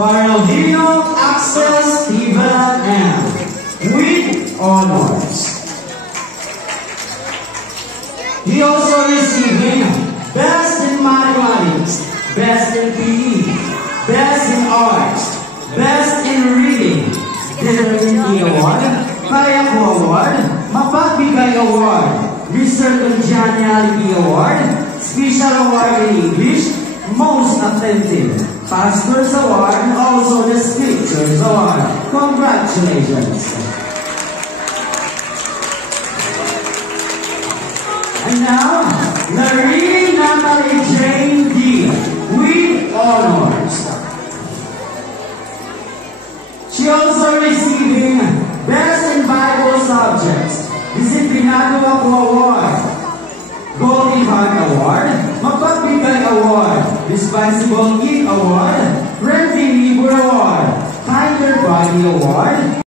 Faraldino Axel Steven M. with honors. He also receiving Best in Mathematics, Best in PE, Best in Arts, Best in Reading, Diversity Award, Kayako Award, Mapagbigay Award, Mr. Congeniality Award, Special Award in English, Most Attentive, Pastors Award, and also the Scriptures Award. Congratulations! And now, Larry Natalie Jane D. with honors. She also receiving Best in Bible Subjects, Disciplinado Ako Award, Goldie Heart Award, Mapagbigay Award, Responsible Kid Award, Friendly Neighbor Award, Kinder Body Award,